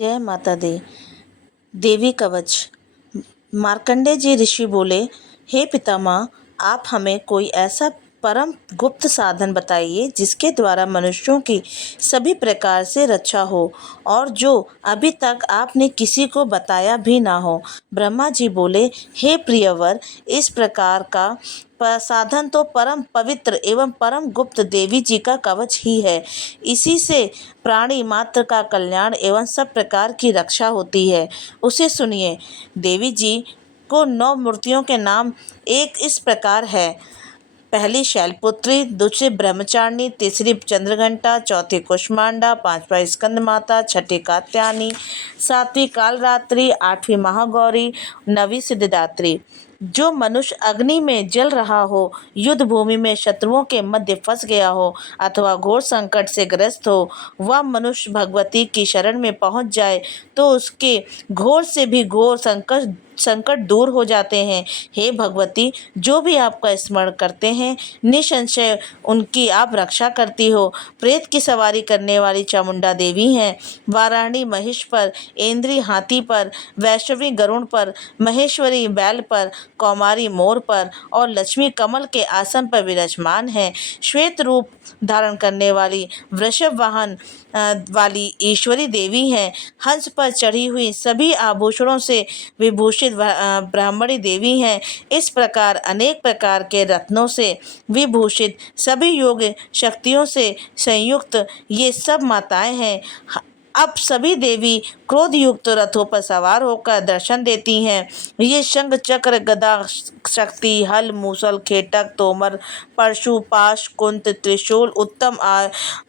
जय माता दी। देवी कवच। मार्कंडेय जी ऋषि बोले, हे पितामह, आप हमें कोई ऐसा परम गुप्त साधन बताइए जिसके द्वारा मनुष्यों की सभी प्रकार से रक्षा हो और जो अभी तक आपने किसी को बताया भी ना हो। ब्रह्मा जी बोले, हे प्रियवर, इस प्रकार का साधन तो परम पवित्र एवं परम गुप्त देवी जी का कवच ही है। इसी से प्राणी मात्र का कल्याण एवं सब प्रकार की रक्षा होती है। उसे सुनिए। देवी जी को 9 मूर्तियों के नाम एक इस प्रकार है। पहली शैलपुत्री, दूसरी ब्रह्मचारिणी, तीसरी चंद्रघंटा, चौथी कुष्मांडा, पांचवा स्कंद माता, छठी कात्यायनी, सातवीं कालरात्रि, आठवीं महागौरी, नवीं सिद्धिदात्री। जो मनुष्य अग्नि में जल रहा हो, युद्ध भूमि में शत्रुओं के मध्य फंस गया हो अथवा घोर संकट से ग्रस्त हो, वह मनुष्य भगवती की शरण में पहुंच जाए तो उसके घोर से भी घोर संकट दूर हो जाते हैं। हे भगवती, जो भी आपका स्मरण करते हैं निसंशय उनकी आप रक्षा करती हो। प्रेत की सवारी करने वाली चामुंडा देवी हैं। वाराणी महिष पर, इंद्री हाथी पर, वैष्णवी गरुड़ पर, महेश्वरी बैल पर, कौमारी मोर पर और लक्ष्मी कमल के आसन पर विराजमान है। श्वेत रूप धारण करने वाली वृषभ वाहन वाली ईश्वरी देवी हैं। हंस पर चढ़ी हुई सभी आभूषणों से विभूषित ब्राह्मणी देवी हैं। इस प्रकार अनेक प्रकार के रत्नों से विभूषित सभी योग शक्तियों से संयुक्त ये सब माताएं हैं। अब सभी देवी क्रोध युक्त रथों पर सवार होकर दर्शन देती हैं। ये शंख चक्र गदा शक्ति हल मूसल खेटक तोमर परशु पाश कुंत त्रिशूल उत्तम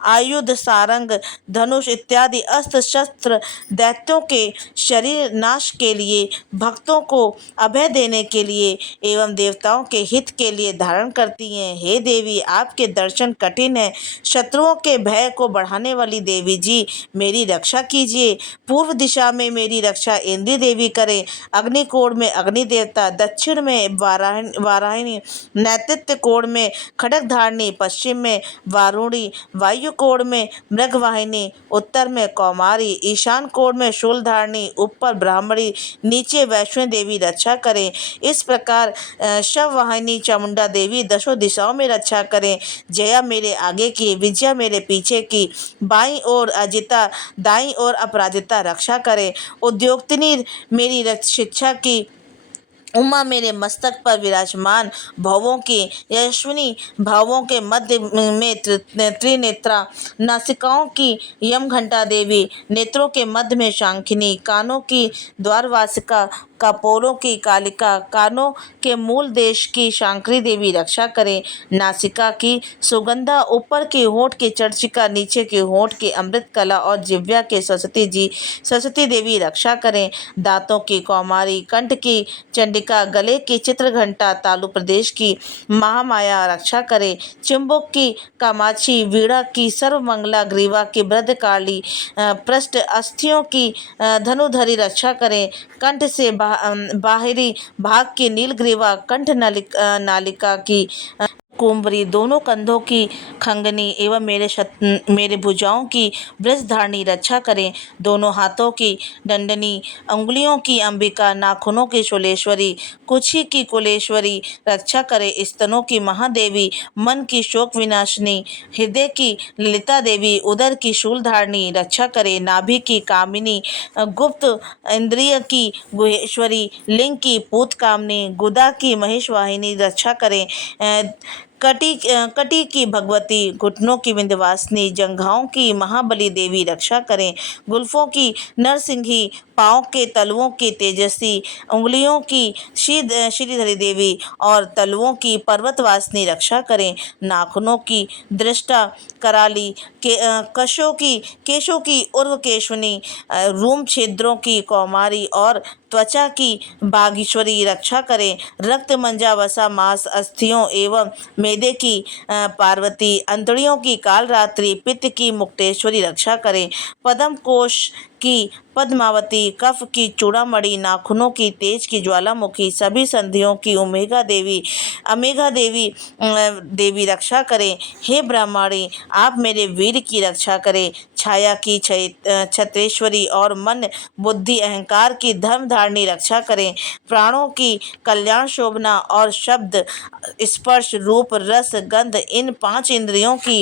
आयुध सारंग धनुष इत्यादि अस्त्र शस्त्र दैत्यों के शरीर नाश के लिए, भक्तों को अभय देने के लिए एवं देवताओं के हित के लिए धारण करती हैं। हे देवी, आपके दर्शन कठिन है। शत्रुओं के भय को बढ़ाने वाली देवी जी, मेरी रक्षा कीजिए। पूर्व दिशा में मेरी रक्षा इंद्री देवी करे, अग्निकोण में अग्नि देवता, दक्षिण में वाराहिणी, नैत्य कोण में खड्ग धारणी, पश्चिम में वारुणी, वायु कोण में मृगवाहिनी, उत्तर में कौमारी, ईशान कोण में शूलधारणी, ऊपर ब्राह्मणी, नीचे वैष्णो देवी रक्षा करें। इस प्रकार शववाहिनी चामुंडा देवी दशों दिशाओं में रक्षा करें। जया मेरे आगे की, विजया मेरे पीछे की, बाईं ओर अजिता, दाईं ओर अपराजिता रक्षा करे। उद्योगतिनी मेरी शिक्षा की, उमा मेरे मस्तक पर विराजमान, भावों की यशस्विनी, भावों के मध्य में त्रिनेत्रा, नासिकाओं की यमघंटा देवी, नेत्रों के मध्य में शांखिनी, कानों की द्वारवासिका, कपोलों की कालिका, कानों के मूल देश की शांकरी देवी रक्षा करें। नासिका की सुगंधा, ऊपर के होंठ की चर्चिका, नीचे के होंठ की अमृत कला और जिह्वा के सरस्वती देवी रक्षा करें। दांतों की कौमारी, कंठ की चंडिका, गले की चित्रघंटा, तालु प्रदेश की महामाया रक्षा करे। चिंबुक की कामाक्षी, वीणा की सर्वमंगला, ग्रीवा की भद्रकाली, पृष्ठ अस्थियों की धनुधरी रक्षा करें। कंठ से बाहरी भाग की नीलग्रीवा, कंठ नालिका की कुंभरी, दोनों कंधों की खंगनी एवं मेरे भुजाओं की वृषधारणी रक्षा करें। दोनों हाथों की दंडनी, अंगुलियों की अंबिका, नाखूनों की शूलेश्वरी, कुक्षी की कुलेश्वरी रक्षा करे। स्तनों की महादेवी, मन की शोक विनाशिनी, हृदय की ललिता देवी, उदर की शूलधारणी रक्षा करे। नाभि की कामिनी, गुप्त इंद्रिय की गुहेश्वरी, लिंग की पूत कामनी, गुदा की महेशवाहिनी रक्षा करें। कटी की भगवती, घुटनों की विंध्यवासिनी, जंघाओं की महाबली देवी रक्षा करें। गुल्फों की नरसिंही, पाँव के तलुओं की तेजस्वी, उंगलियों की श्रीधरी देवी और तलुओं की पर्वतवासिनी रक्षा करें। नाखूनों की दृष्टा कराली, केशों की उर्वकेशवनी, रूम छिद्रों की कौमारी और त्वचा की बागीश्वरी रक्षा करें। रक्त मंजा वसा मांस अस्थियों एवं मेदे की पार्वती, अंतड़ियों की कालरात्रि, पित्त की मुक्तेश्वरी रक्षा करें। पद्म कोश की पद्मावती, कफ की चूड़ामणि, नाखूनों की तेज की ज्वालामुखी, सभी संधियों की अमेघा देवी रक्षा करें। हे ब्रह्माणी, आप मेरे वीर की रक्षा करें। छाया की छत्रेश्वरी और मन बुद्धि अहंकार की धर्मधारिणी रक्षा करें। प्राणों की कल्याण शोभना और शब्द स्पर्श रूप रस गंध इन 5 इंद्रियों की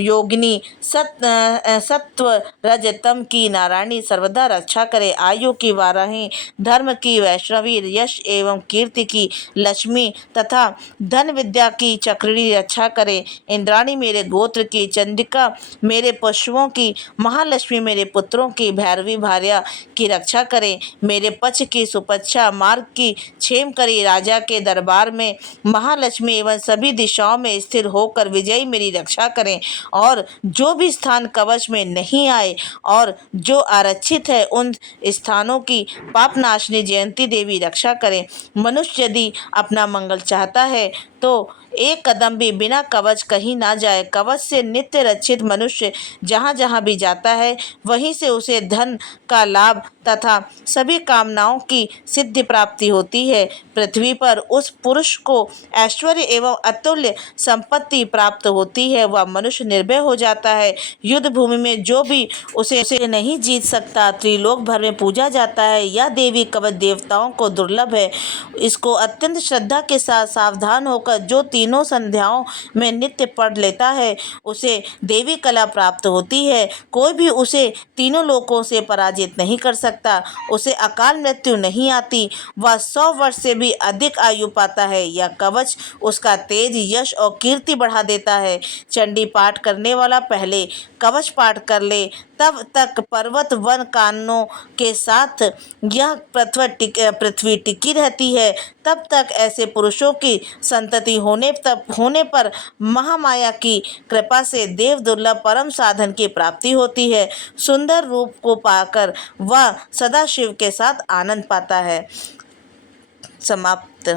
योगिनी सत्व रज तम की नारायणी सर्वदा रक्षा करे। आयु की वाराही, धर्म की वैष्णवी, यश एवं कीर्ति की लक्ष्मी तथा धन विद्या की चक्रिणी रक्षा करे। इंद्राणी मेरे गोत्र की, चंडिका मेरे पशुओं की, महालक्ष्मी मेरे पुत्रों की, भैरवी भार्या की रक्षा करे। मेरे पक्ष की सुपक्षा मार्ग की क्षेम करी। राजा के दरबार में महालक्ष्मी एवं सभी दिशाओं में स्थिर होकर विजयी मेरी रक्षा करें। और जो भी स्थान कवच में नहीं आए और जो आरक्षित है उन स्थानों की पापनाशनी जयंती देवी रक्षा करें। मनुष्य यदि अपना मंगल चाहता है तो एक कदम भी बिना कवच कहीं ना जाए। कवच से नित्य रक्षित मनुष्य जहाँ जहाँ भी जाता है वहीं से उसे धन का लाभ तथा सभी कामनाओं की सिद्धि प्राप्ति होती है। पृथ्वी पर उस पुरुष को ऐश्वर्य एवं अतुल्य संपत्ति प्राप्त होती है। वह मनुष्य निर्भय हो जाता है। युद्ध भूमि में जो भी उसे नहीं जीत सकता, त्रिलोक भर में पूजा जाता है। यह देवी कवच देवताओं को दुर्लभ है। इसको अत्यंत श्रद्धा के साथ सावधान होकर जो तीनों संध्याओं में नित्य पढ़ लेता है उसे देवी कला प्राप्त होती है। कोई भी उसे तीनों लोकों से पराजित नहीं कर सकता। उसे अकाल मृत्यु नहीं आती। वह 100 वर्ष से भी अधिक आयु पाता है। यह कवच उसका तेज, यश और कीर्ति बढ़ा देता है। चंडी पाठ करने वाला पहले कवच पाठ कर ले, तब तक पर्वत वन कानों के साथ यह पृथ्वी टिकी रहती है। तब तक ऐसे पुरुषों की संतति होने पर महामाया की कृपा से देव दुर्लभ परम साधन की प्राप्ति होती है। सुंदर रूप को पाकर वह सदा शिव के साथ आनंद पाता है। समाप्त।